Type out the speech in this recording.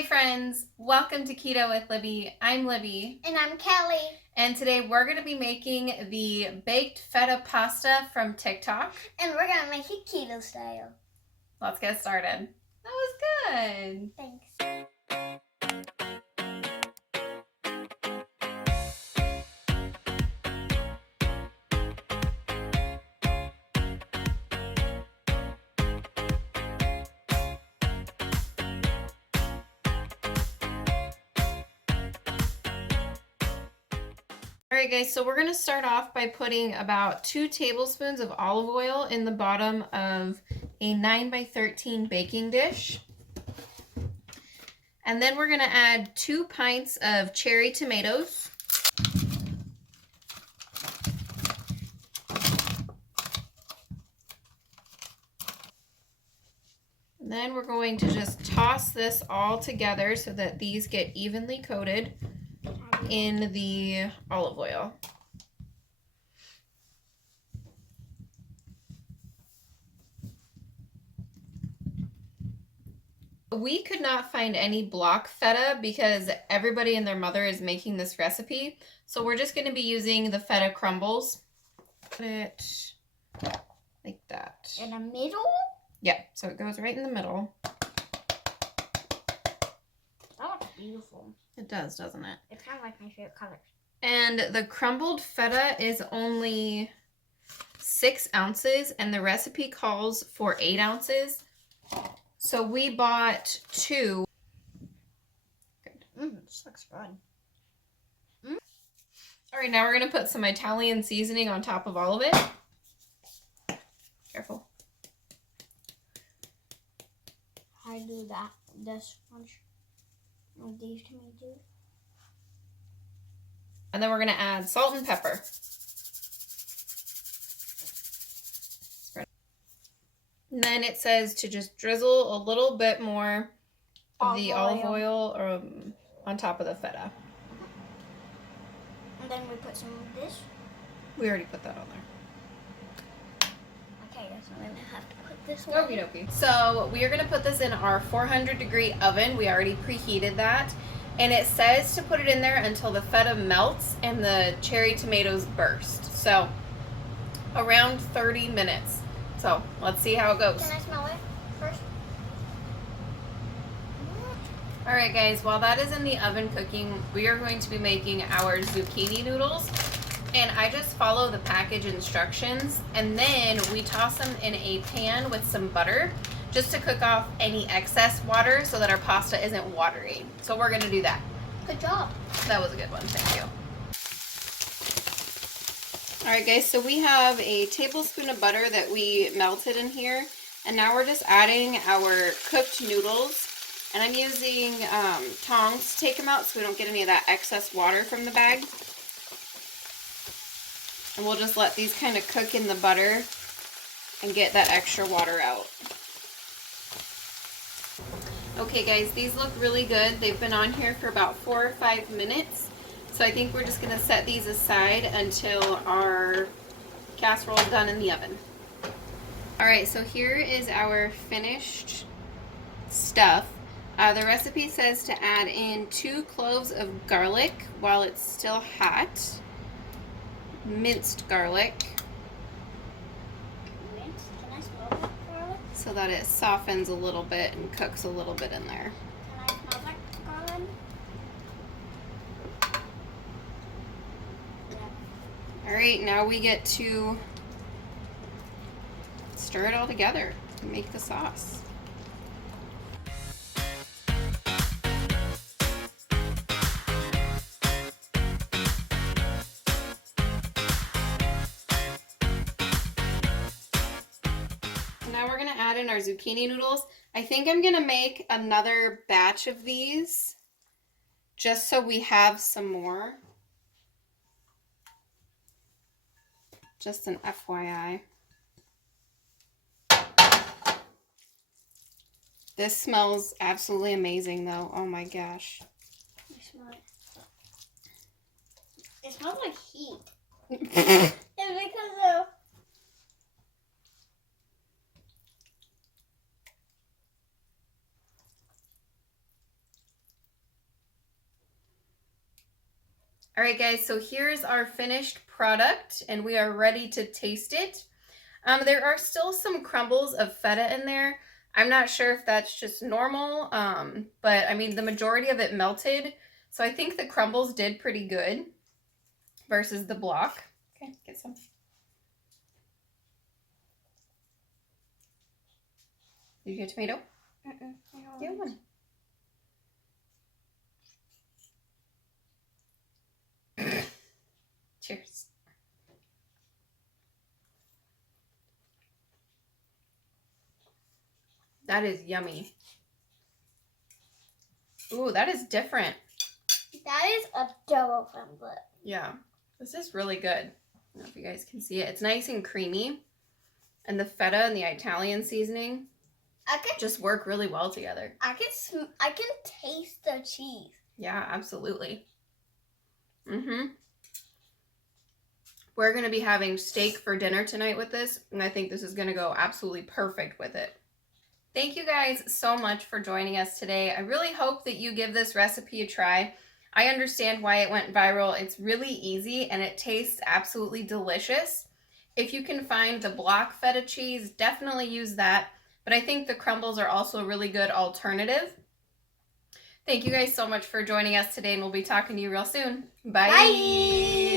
Hi friends, welcome to Keto with Libby. I'm Libby. And I'm Kelly. And today we're going to be making the baked feta pasta from TikTok. And we're going to make it keto style. Let's get started. That was good. Thanks. Alright guys, so we're going to start off by putting about 2 tablespoons of olive oil in the bottom of a 9x13 baking dish. And then we're going to add 2 pints of cherry tomatoes. And then we're going to just toss this all together so that these get evenly coated in the olive oil. We could not find any block feta because everybody and their mother is making this recipe. So we're just going to be using the feta crumbles. Put it like that. In the middle? Yeah, so it goes right in the middle. That looks beautiful. It does, doesn't it? It's kind of like my favorite colors. And the crumbled feta is only 6 ounces and the recipe calls for 8 ounces. So we bought 2. Good. This looks good. All right, now we're going to put some Italian seasoning on top of all of it. Careful. I do that. This much. These tomatoes. And then we're going to add salt and pepper. And then it says to just drizzle a little bit more of the olive oil on top of the feta. And then we put some of this. We already put that on there. Okay, so I'm going to have to put this one. Okie dokie. So we are going to put this in our 400-degree oven. We already preheated that. And it says to put it in there until the feta melts and the cherry tomatoes burst. So around 30 minutes. So let's see how it goes. Can I smell it first? Alright guys, while that is in the oven cooking, we are going to be making our zucchini noodles. And I just follow the package instructions and then we toss them in a pan with some butter just to cook off any excess water so that our pasta isn't watery. So we're going to do that. Good job. That was a good one, thank you. Alright guys, so we have a tablespoon of butter that we melted in here. And now we're just adding our cooked noodles. And I'm using tongs to take them out so we don't get any of that excess water from the bag. And we'll just let these kind of cook in the butter and get that extra water out. Okay guys, these look really good. They've been on here for about 4 or 5 minutes. So I think we're just going to set these aside until our casserole is done in the oven. Alright, so here is our finished stuff. The recipe says to add in 2 cloves of garlic while it's still hot. Minced garlic. Minced? Can I smell that garlic? So that it softens a little bit and cooks a little bit in there. Can I smell that garlic? Alright, now we get to stir it all together and make the sauce. Now we're going to add in our zucchini noodles. I think I'm going to make another batch of these just so we have some more. Just an FYI. This smells absolutely amazing though. Oh my gosh. I smell it. It smells like heat. It's because of... All right, guys, so here's our finished product, and we are ready to taste it. There are still some crumbles of feta in there. I'm not sure if that's just normal, but I mean, the majority of it melted, so I think the crumbles did pretty good versus the block. Okay, get some. Did you get tomato? Get one. Cheers. That is yummy. Ooh, that is different. That is a double crumblet. Yeah, this is really good. I don't know if you guys can see it. It's nice and creamy. And the feta and the Italian seasoning just work really well together. I can taste the cheese. Yeah, absolutely. We're going to be having steak for dinner tonight with this, and I think this is going to go absolutely perfect with it. Thank you guys so much for joining us today. I really hope that you give this recipe a try. I understand why it went viral. It's really easy and it tastes absolutely delicious. If you can find the block feta cheese, definitely use that. But I think the crumbles are also a really good alternative. Thank you guys so much for joining us today, and we'll be talking to you real soon. Bye. Bye.